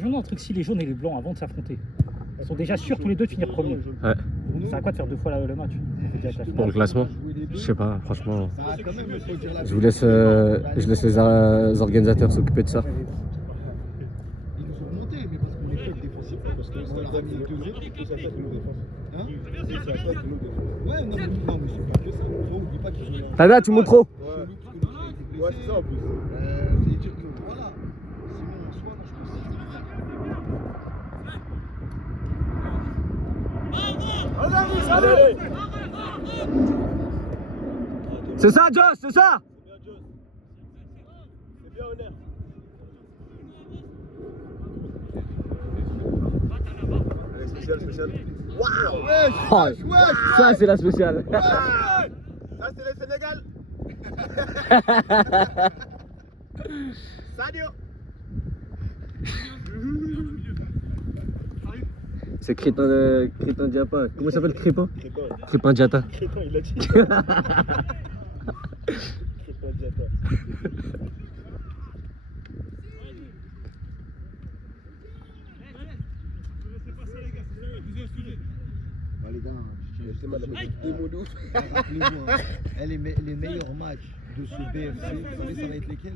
Et je me demande un truc, si les jaunes et les blancs avant de s'affronter, ils sont déjà sûrs tous les deux de finir premier. Ouais. Ça à quoi de faire 2 fois le match? Pour le classement, je sais pas, franchement. Je laisse les organisateurs s'occuper de ça. Ils nous ont monté, mais parce qu'on est faible défensivement, parce que ça leur a mis 2-0, que ça attaque nos défenses. Hein? Ça attaque nos défenses. Ouais, non, mais c'est pas que ça. Oublie pas qu'ils ont. Tada, tu montres trop. Ouais, c'est ça en plus. C'est dire que voilà. Sinon, en soi, moi, je pense que Allez. C'est ça, Joss, c'est ça. C'est bien honnête. Allez, spécial. Waouh! Oh, ça, c'est la spéciale. Ça, c'est le Sénégal. Sadio. C'est Crétin Diapa. Comment il s'appelle Crépin? Crépin Diata. Crétin, il a dit. Crétin Diata. Bah, les gars, J'étais mal rappelez-vous, les meilleurs matchs de ce BFC, vous savez, ça va être lesquels?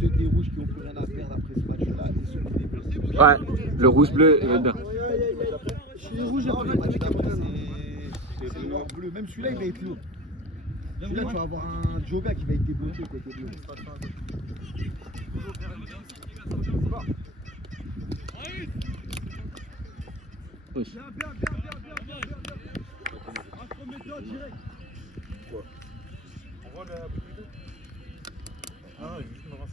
Ceux des rouges qui n'ont plus rien à perdre après ce match-là et ceux qui débutent. Ouais, le rouge bleu, il va être bien. Les rouges, après, le match d'après, c'est le noir bleu. Même celui-là, il va être lourd. Celui-là, tu vas avoir un Joga qui va être débloqué côté bleu. Oui.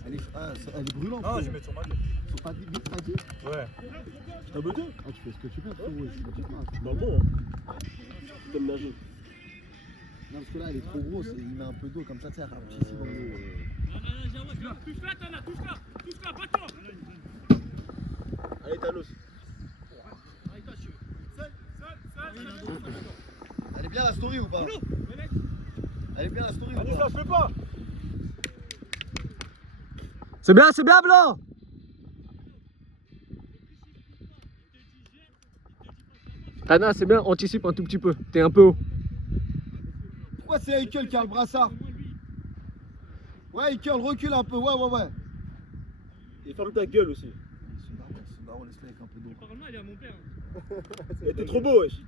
Elle est brûlante. Ah, je vais mettre sur ma tête. Sur ta dit, t'as dit? Ouais. T'as besoin? Ah, tu fais ce que tu veux, frérot. Je dis pas. Dans le bon, hein. Comme nager. Non, parce que là, elle est trop grosse et il met un peu d'eau comme ça, tu sais, elle rapetisse dans l'eau. Touche-la, pas-toi. Allez, Thanos. Elle est bien la story ou pas? Elle est bien la story ou Allez, ça pas? se fait pas. C'est bien, Blanc. Tana, c'est bien, anticipe un tout petit peu. T'es un peu haut. Pourquoi c'est Eichel qui a le brassard? Ouais, Eichel, recule un peu, ouais. Et ferme ta gueule aussi. C'est marrant, laisse-le avec un peu d'eau. Apparemment, il est à mon père. Et t'es trop beau, wesh.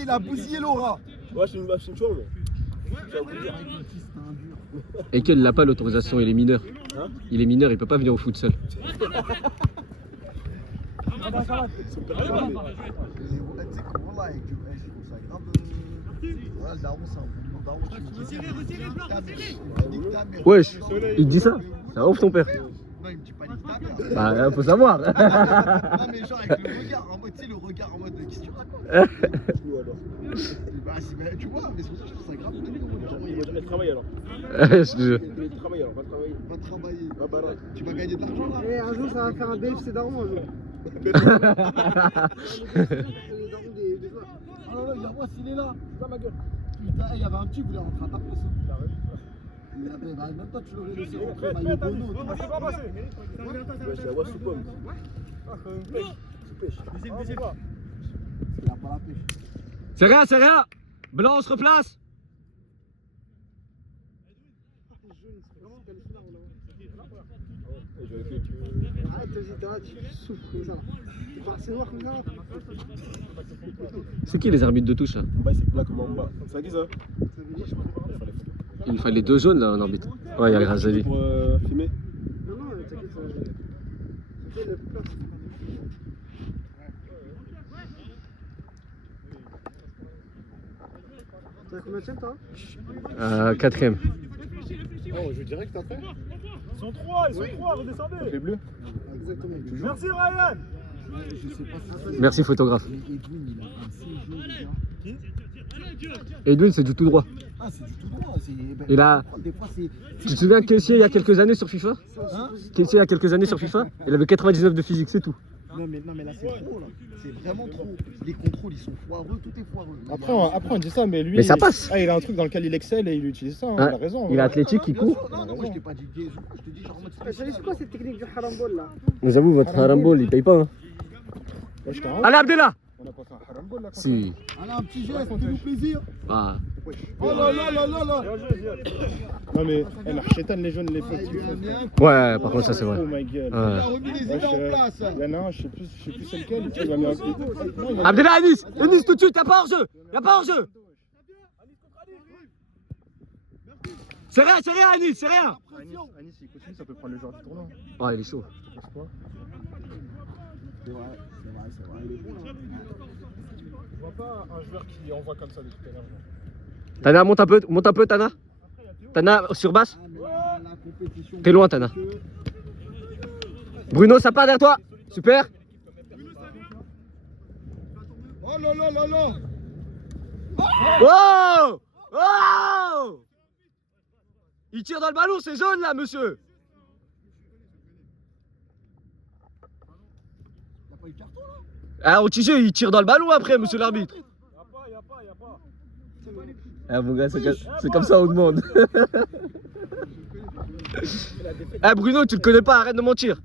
Il a bousillé Laura. Ouais, je suis une chouette, moi. Et qu'il n'a pas l'autorisation, il est mineur. Hein? Il est mineur, il peut pas venir au foot seul. Tu sais que voilà, avec je trouve ça grave. Voilà, le daron, c'est un bon daron. Wesh, il dit ça? Ça ouvre ton père. Non, il me dit pas nique ta mère. Bah, faut savoir. Non, mais genre avec le regard, en mode, tu sais, le regard en mode, qu'est-ce que tu racontes? Nous, alors. Bah, tu vois, mais c'est pour ça que je trouve ça grave. Il va jamais travailler alors. Je te jure. Il va travailler alors, va travailler. Va travailler. Ah bah là. Tu vas gagner de l'argent là. Et un jour, ça va faire un BFC daron un jour. Ah ouais, il y a moi s'il est là. C'est pas ma gueule. Putain, il y avait un petit qui voulait rentrer à ta place. Il avait, bah, même toi, tu l'aurais laissé rentrer. Bah, il est bono. Ouais, c'est la voix sous pomme. Ah, quand même, pêche. Tu pêches. Il a pas la pêche. C'est rien. Blanc, on se replace. Arrête, t'hésites là, tu souffres comme ça. C'est noir comme ça. C'est qui les arbitres de touche là? En bas, c'est plat comme en bas. C'est qui ça? Il fallait 2 jaunes là en arbitre. Ouais, il y a le Razali. Pour filmer. Non, t'inquiète, ça va jouer. C'est le plus place. T'as combien de tiens, toi? 4ème. Oh, je dirais que t'as fait. Ils sont 3, redescendez. Les bleus. Exactement. Merci Ryan. Je sais pas si Merci photographe. mais Edwin, il a 26 jours déjà. Edwin, c'est du tout droit. Ah, c'est du tout droit. Il a- Des fois, c'est. Tu te souviens de Kessier il y a quelques années sur FIFA? Hein? Kessier il y a quelques années sur FIFA, il avait 99 de physique, c'est tout. Non, mais là, c'est trop, là. C'est vraiment trop. Les contrôles, ils sont foireux, tout est foireux. Après, on dit ça, mais lui. Mais ça passe. Ah, il a un truc dans lequel il excelle et il utilise ça. Hein, Ouais. Il a raison. Il est athlétique, il Bien court. sûr, non, moi, je t'ai pas dit gay, je te dis genre en mode. C'est quoi cette technique du harambol là? Mais j'avoue, votre harambol, il paye pas. Hein. Là, je t'en Allez, Abdallah. On a pas fait un harambol là. Si. Allez, un petit geste, fais-nous plaisir. Ah. Oh là là là là là. Non, mais elle a chétan les jeunes, les petits. Ouais, par contre, ça c'est Oh vrai. my god. Il a Ouais. remis les idées en place. Il y en a un, je sais plus c'est lequel. Il m'a mis un. Abdallah, Anis. Anis, tout de suite, y'a pas hors-jeu. Y'a pas hors-jeu. C'est rien, Anis, c'est rien. Anis, il continue, ça peut prendre le joueur du tournoi. Oh, il est chaud. Je pense pas. C'est vrai. Il est bon là. Je vois pas un joueur qui envoie comme ça de tout à l'heure. Tana, monte un peu, Tana. Tana, sur basse. Ah, mais la compétition. T'es loin, Tana. Bruno, ça part derrière toi. Super. Oh là là là là. Oh. Oh. Il tire dans le ballon, c'est jaune là, monsieur. Il a pas eu de carton là. Ah, au tigé, il tire dans le ballon après, monsieur l'arbitre. Y'a pas. Ah, mon gars, c'est comme ça, on demande. Ah, Bruno, tu le connais pas, arrête de mentir.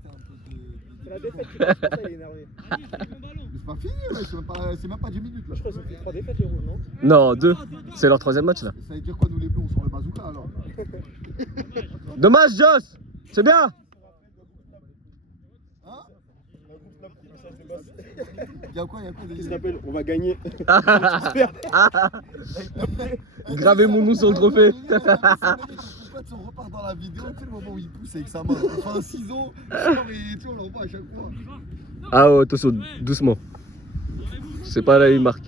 C'est la défaite qui passe, il est énervé. Mais c'est pas fini, ouais, c'est même pas 10 minutes là. Je crois que ça fait 3 défaites les rouges, non? Non, 2. C'est leur 3e match là. Ça veut dire quoi, nous les bleus, on sort le bazooka alors? Dommage, Joss. C'est bien. Hein? Y'a quoi Qui s'appelle On va gagner. Gravez mon nom sur le trophée. Quand on repart dans la vidéo, tu sais le moment où il pousse avec sa main. Enfin un ciseau, et tu vois, on l'envoie à chaque fois. Ah ouais, attention, doucement. C'est pas là, il marque.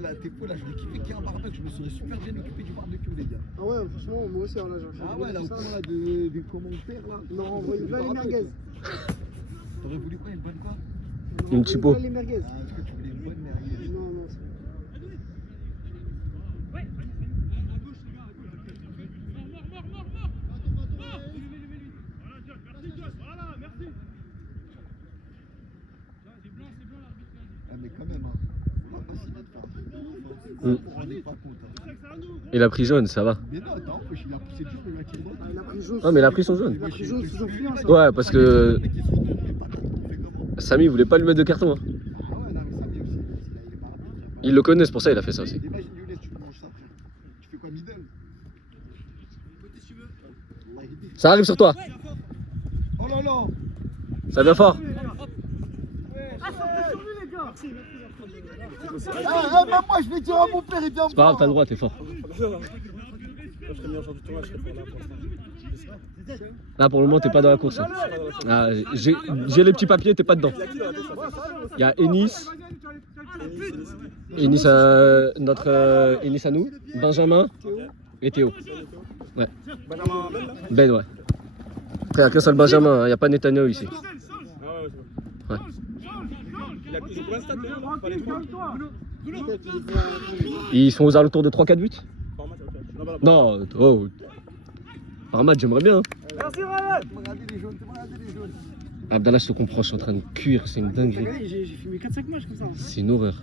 Là, t'es fou, là, je vais kiffer qu'il y ait un barbecue. Je me serais super bien occupé du barbecue, les gars. Ah ouais, franchement, moi aussi, là, Ah ouais, là, au point là, des commentaires là. Non, envoyez là les merguez. T'aurais voulu quoi, une bonne quoi? Une chipo. Là les merguez. Ah, est-ce que tu voulais une bonne merguez? Non, c'est Ah, mais quand même, hein. On va pas s'y mettre par Mm. on s'en rend pas compte. Hein. Il a pris jaune, ça va. Mais non, attends, il a poussé juste le gars qui est bon. il a pris jaune. Non, mais il a pris son jaune. Il a pris jaune sous influence. Ouais, parce que Samy voulait pas lui mettre de carton. Hein. Ah ouais, non, mais ça vient aussi. Il est pas rapide. Il le connaît, c'est pour ça qu'il a fait ça aussi. Imagine Younes, tu manges ça. Tu fais quoi, middle? Ça arrive sur toi. Oh là là! Ça vient fort. Ah, même moi, je vais dire à mon père, il vient C'est pas grave, t'as le droit, t'es fort. Je serais meilleur joueur du tournoi, je serais pour là pour l'instant. Là, pour le moment, t'es pas dans la course. Hein. Ah, j'ai les petits papiers, t'es pas dedans. Il y a Ennis. Ennis, notre Ennis à nous, Benjamin et Théo. Ouais. Ben, ouais. Après, il n'y a qu'un seul Benjamin, il n'y a pas Netanyahu ici. Ouais. Ils sont aux alentours de 3-4 buts. Non, oh. Par match, j'aimerais bien. Hein. Regardez les jaunes, regardez les jaunes. Abdallah, je te comprends, je suis en train de cuire, c'est une dinguerie. J'ai filmé 4-5 matchs comme ça. C'est une horreur.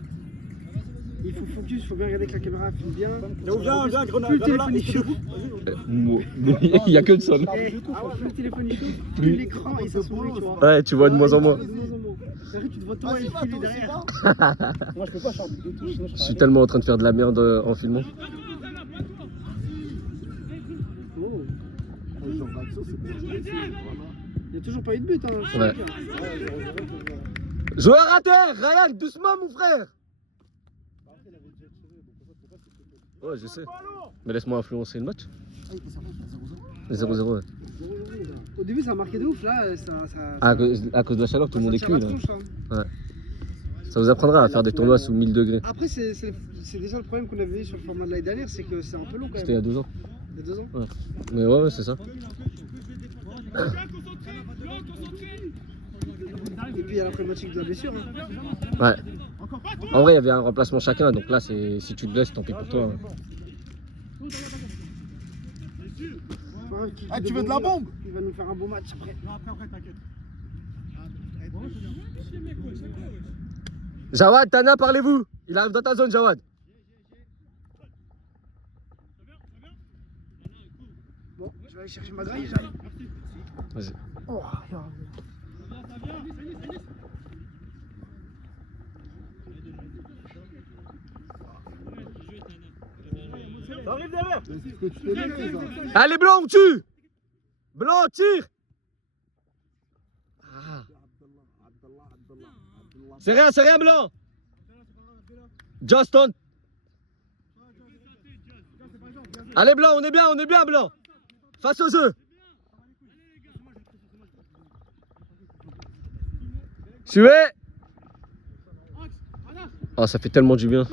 Il faut focus, il faut bien regarder que la caméra filme bien. Viens, Grenade. Plus le téléphone il chauffe. Il n'y a que le sol. Plus le téléphone il chauffe, plus l'écran il s'assombrit, tu vois. Ouais, tu vois de moins en moins. Après, tu te vois toi et le filet derrière. Moi, je peux pas chanter de tout, sinon je Je suis tellement en train de faire de la merde en filmant. Oh. Les gens d'action, c'est pour jouer, Il n'y a toujours pas eu de but. Hein. Ouais. Joueur à terre, Ryan, doucement mon frère. Ouais, je sais. Mais laisse-moi influencer le match. Ah, il peut savoir, 0-0. 0-0, ouais. Au début, ça a marqué de ouf. Là, ça À cause de la chaleur, tout le monde est tire la cuit là. tronche, là. Ça vous apprendra à faire des tournois sous 1000 degrés. Après, c'est déjà le problème qu'on avait eu sur le format de l'année dernière, c'est que c'est un peu long quand C'était il y même. a 2 ans. Il y a 2 ans. Mais ouais, c'est ça. Et puis il y a la problématique de la blessure. Hein. Ouais. En vrai, il y avait un remplacement chacun, donc là, si tu te blesses, tant pis pour toi. Hein. Ouais, Ah, tu veux de la bombe? Il va nous faire un beau match après. Non, après, t'inquiète. Jawad, Tana, parlez-vous. Il arrive dans ta zone, Jawad. Bon, je vais aller chercher ma grille et j'arrive. Vas-y. Oh, là. T'arrives derrière. Est-ce que tu t'es levé, ça? Allez, Blanc, on tue. Blanc, tire. Ah. C'est rien, Blanc. Justin. Allez, Blanc, on est bien, Blanc. Face au jeu. Suivez. Oh, ça fait tellement du bien.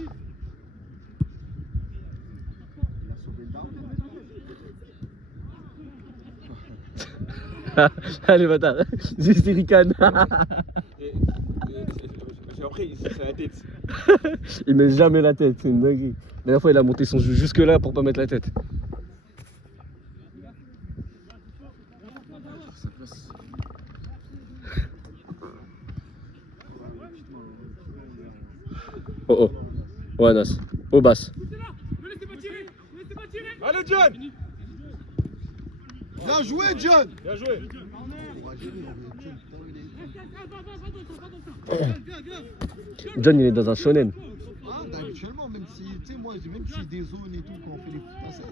Allez, bâtard. Juste ricane. Après, c'est la tête. Il met jamais la tête, c'est une dinguerie. La dernière fois, il a monté son jeu jusque là pour pas mettre la tête. Oh oh. Ouais, Nas. Au basse. Ne laissez pas tirer. Ne laissez pas tirer. Allez, John. Bien joué, John! Bien joué. John, il est dans un shonen. Ah, habituellement, même si, tu sais, moi, même si des zones et tout, quand on fait les foot passer,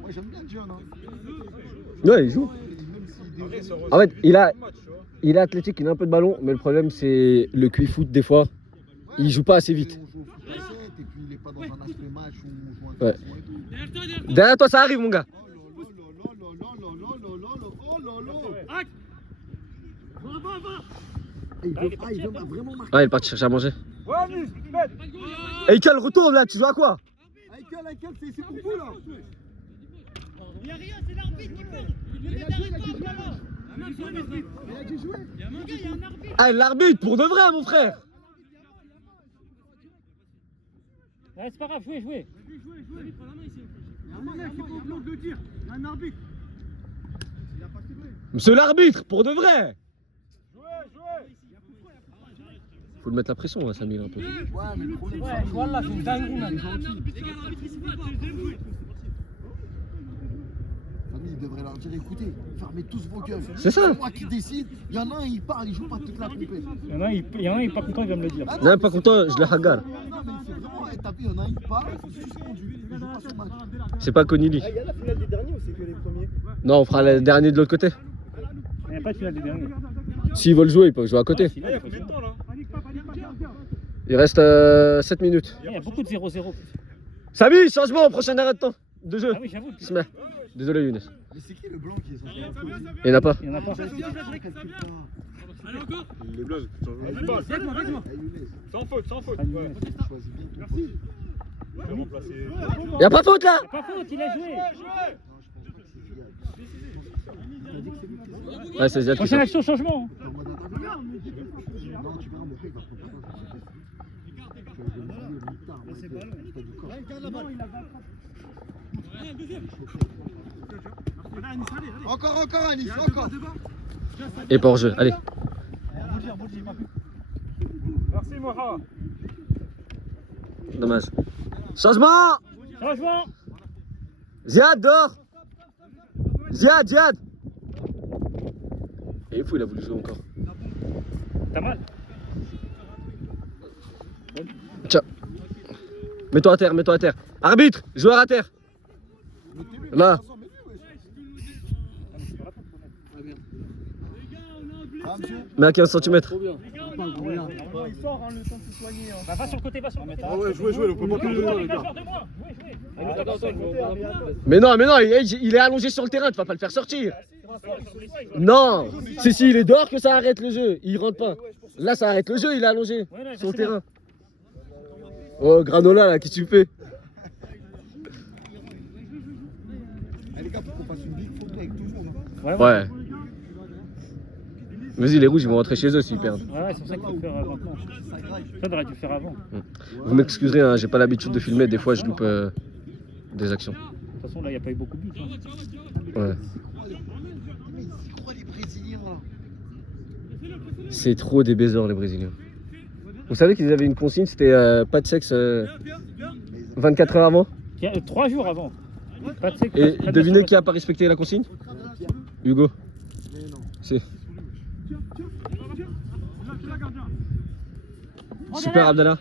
moi j'aime bien John. Hein. Ouais, il joue. Même si des zones. En fait, il est athlétique, il a un peu de ballon, mais le problème, c'est le QI foot, des fois. Il joue pas assez vite. On joue au foot à 7 et puis il est pas dans un aspect match où on joue un Ouais. classement et tout. Derrière toi. Derrière toi, ça arrive, mon gars. Il veut vraiment marquer. Ah, il est parti chercher à manger. Ouais, Anis, mec. Et Ikel, retourne là, tu joues à quoi? Michael, c'est pour vous là. Il n'y a rien, c'est l'arbitre qui parle. Le mec n'arrête pas, là. Il a dû jouer. Les gars, il y a un arbitre. Ah, l'arbitre, pour de vrai, mon frère. Ouais, c'est pas grave, jouez. Il y a un mec qui est au blanc de le dire. Il y a un arbitre. Monsieur l'arbitre, pour de vrai. Jouez. Faut le mettre la pression, hein, Samir, un peu. Ouais, mais le problème, Ouais, voilà, c'est une dinguerie, man. Les gars, l'arbitre, il se bat. Deuxième jouer. il devrait leur dire écoutez, fermez tous vos gueules. C'est ça. C'est moi qui décide. Il y en a un, il parle, il joue pas toute la compète. Il y en a un, il est pas content, il va me le dire. Ah, Non, pas content, je le hagarde. Non, mais c'est vraiment, t'as vu, il y en a un, il parle, il est suspendu. Il joue pas son match. C'est pas Konili. Il y a la finale des derniers ou c'est que les premiers? Non, on fera le dernier de l'autre côté. Il n'y a pas de finale des derniers. S'ils veulent jouer, ils peuvent jouer à côté. Il y a combien de temps là? Il reste 7 minutes. Il y a beaucoup de 0-0. Samy, changement, prochain arrêt de temps de jeu. Ah oui, j'avoue. Il se met. Désolé, Younes. Mais c'est qui le blanc qui est censé être Il n'y en a pas. Il n'y en a pas. Allez, encore. Les bleus, Vas-y, moi. sans faute. Ah, Ouais. Choisis bien. Merci. Je vais remplacer. Il n'y a pas faute là. C'est pas faute, il a joué. Ouais, c'est Ziad qui Prochaine sort. action, changement. Non, tu verras, mon frère, il va prendre ta place. C'est pas du corps. Encore, Anis, encore. Et pas hors jeu. Allez. Merci, Moha. Dommage. Changement. Changement. Ziad, dehors. Ziad. Et il est fou, il a voulu jouer encore. T'as mal. Tiens. Mets-toi à terre. Arbitre, joueur à terre. Là. Mets à 15 cm. Il sort le temps de se soigner. Bah, va sur le côté, va sur le côté. Ah ouais, jouez, on peut pas perdre de temps, les gars. Mais non, il est allongé sur le terrain, tu vas pas le faire sortir. Non, c'est s'il est dehors que ça arrête le jeu, il rentre pas. Là, ça arrête le jeu, il est allongé sur le terrain. Oh, Granola, là, qu'est-ce que tu fais? Les gars, faut qu'on fasse une big photo avec tout le monde. Ouais. Vas-y, les rouges, ils vont rentrer chez eux s'ils perdent. Ouais, c'est pour ça qu'il faut faire maintenant. Ça, t'aurais dû le faire avant. Vous m'excuserez, hein, j'ai pas l'habitude de filmer, des fois je loupe des actions. De toute façon, là, il n'y a pas eu beaucoup de buts. Hein. Ouais. Mais ils y croient les Brésiliens là. C'est trop des baisers les Brésiliens. Vous savez qu'ils avaient une consigne, c'était pas de sexe 24 heures avant. 3 jours avant. Pas de sexe, Et pas de devinez masturbation. qui a pas respecté la consigne? Hugo. Mais non. C'est. Super Abdallah.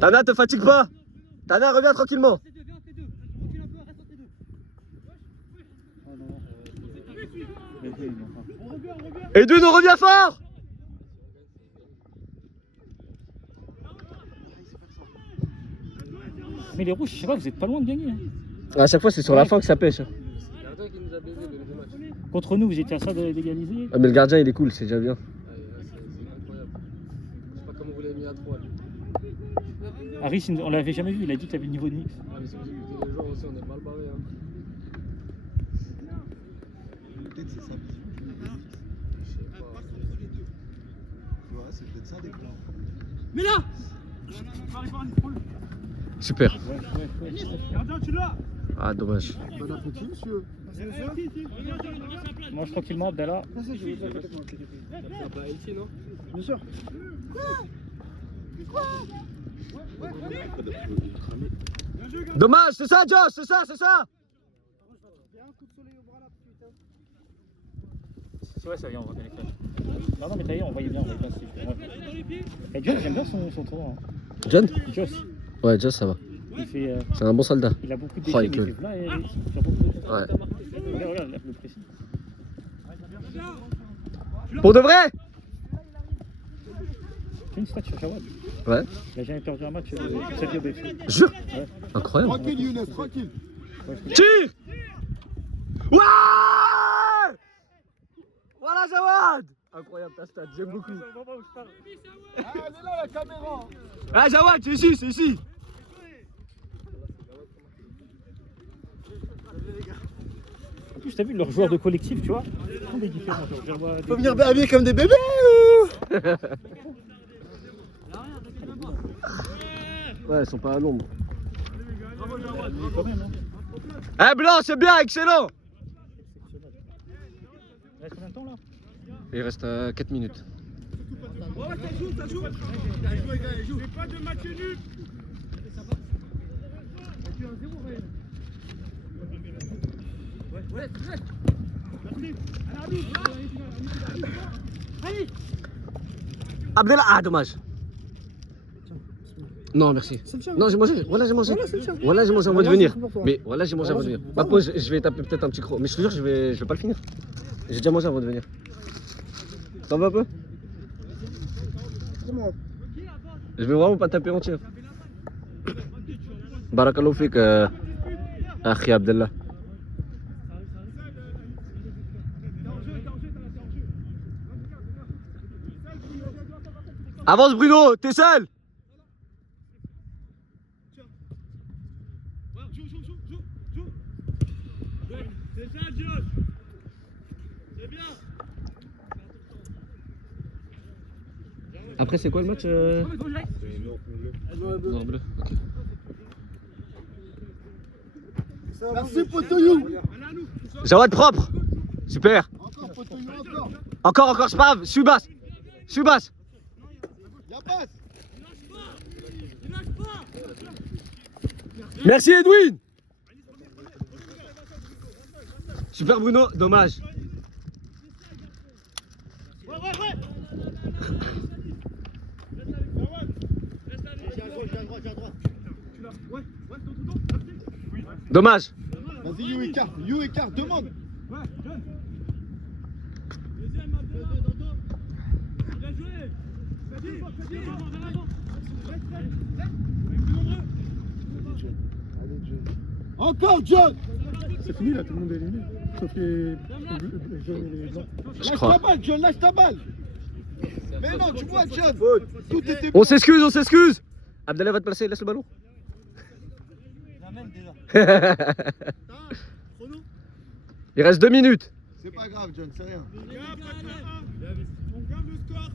Tana, te fatigue pas. Tana, reviens tranquillement. Edwin, on revient fort. Mais les rouges, je sais pas, vous êtes pas loin de gagner. Hein. À chaque fois, c'est sur la fin que ça pêche. Contre nous, vous étiez à ça d'égaliser. Ah, mais le gardien, il est cool, c'est déjà bien. Harris, on l'avait jamais vu, il a dit que tu avais le niveau de mix. Peut-être c'est ça. Ouais, c'est peut-être ça des plans. Mais là Super. Ouais. Gardien, tu l'as. Ah, dommage. Bon appétit, monsieur. Mange tranquillement, Abdallah. Bien sûr. Dommage, c'est ça, Josh, c'est ça, c'est ça. C'est vrai, ça vient, on va bien éclater. Non, mais d'ailleurs, on voyait bien, Et Josh, j'aime bien son tour. Hein. John? Josh, Ouais, Josh, ça va. il fait. C'est un bon soldat. Il a beaucoup de Oh, défis, il mais il colle. fait plein et il a beaucoup de défis. Ouais. Regarde, le précis. Pour de vrai? Fais une stat sur Jawad. Ouais. Il a jamais perdu un match de sa vie au BFC. Jure. Ouais. Incroyable. Tranquille, Younes, tranquille. Tire. Ouais. Voilà, Jawad. Incroyable ta stat, j'aime beaucoup. Ah, elle est là la caméra. Ah, Jawad, c'est ici, c'est ici. En plus, t'as vu leurs joueurs de collectif, tu vois, ils sont des différents. Genre, je vois des- Faut venir habiller comme des bébés ou Ouais, ils sont pas à l'ombre. Mais quand même, hein. Eh, Blanc, c'est bien, excellent. Il reste combien de temps là? Il reste 4 minutes. Ça joue. C'est pas de match nul. Abdallah, ah, dommage. Non, merci. Non, j'ai mangé. Voilà, j'ai mangé. Voilà, j'ai mangé avant de venir. Mais voilà, j'ai mangé avant de venir. Ma pause, je vais taper peut-être un petit croc. Mais je te jure, je vais pas le finir. J'ai déjà mangé avant de venir. T'en veux un peu? Je vais vraiment pas taper entier. Barakallahu fik, Akhi Abdallah. Avance Bruno, t'es seul. Joue. C'est ça, Josh. C'est bien. Après, c'est quoi le match Noir bleu. Ok. Merci, Potoyou. Jawad propre. Super. Encore, Potoyou, encore. Encore, c'est pas grave. Suis basse. Y'a passe. Merci Edwin. Super Bruno, dommage. Dommage. Vas-y, You écarte, demande. Deuxième, bien joué. Encore, John. C'est fini là, tout le monde est éliminé. Sauf les jaunes et les blancs. Je Lâche crois. ta balle, John, lâche ta balle. Mais non, tu vois, John. Tout était On s'excuse. Abdallah va te placer, laisse le ballon. Il reste 2 minutes. C'est pas grave, John, c'est rien. On gagne le score.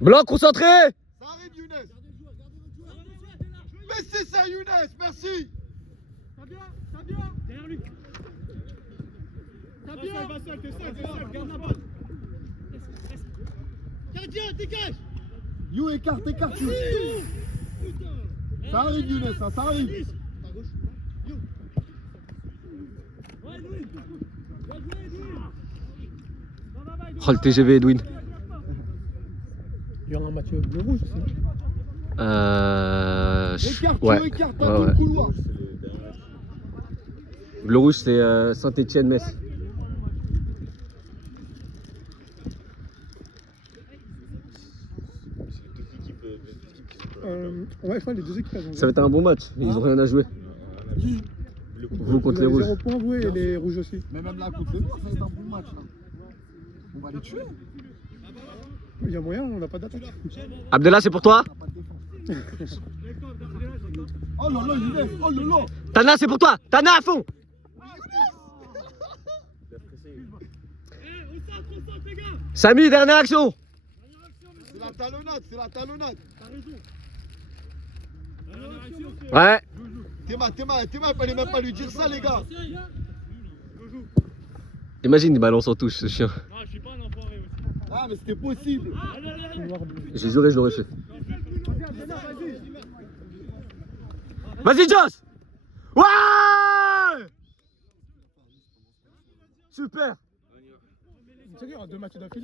Blanc concentré. Ça arrive, Younes. Mais c'est ça, Younes. Merci. Derrière lui. Va seul, t'es seul, garde la balle. Gardien, dégage. You, écarte. You. Ça arrive, Younes, ça arrive. Oh le TGV Edwin. Il y aura un match bleu-rouge aussi. Écarte, Ouais. tu écartes, Ouais, t'as tout ouais. le couloir. Bleu rouge c'est Saint-Étienne-Metz. Ouais, je crois les deux équipes elles ont. Ça va être un bon match. Ils ont rien à jouer. Vous contre les Vous avez rouges. 0 points, vous et les rouges aussi. Mais même là, contre le Nord, ça va être un bon match. Là. On va les tuer. Il y a moyen, on n'a pas d'attaque. Abdallah c'est pour toi. On n'a pas de défense. Oh là là, Younes. Oh là là. Tana c'est pour toi. Tana à fond. Samy dernière action. C'est la talonnade. Ouais. Théma, il fallait même pas lui dire ça, les gars. Imagine il balance en touche ce chien. Non, je suis pas un enfoiré aussi. Ah, mais c'était possible. J'ai juré je l'aurais fait. Vas-y Joss. Ouais. Super. Tu sais qu'il y aura 2 matchs d'affilée.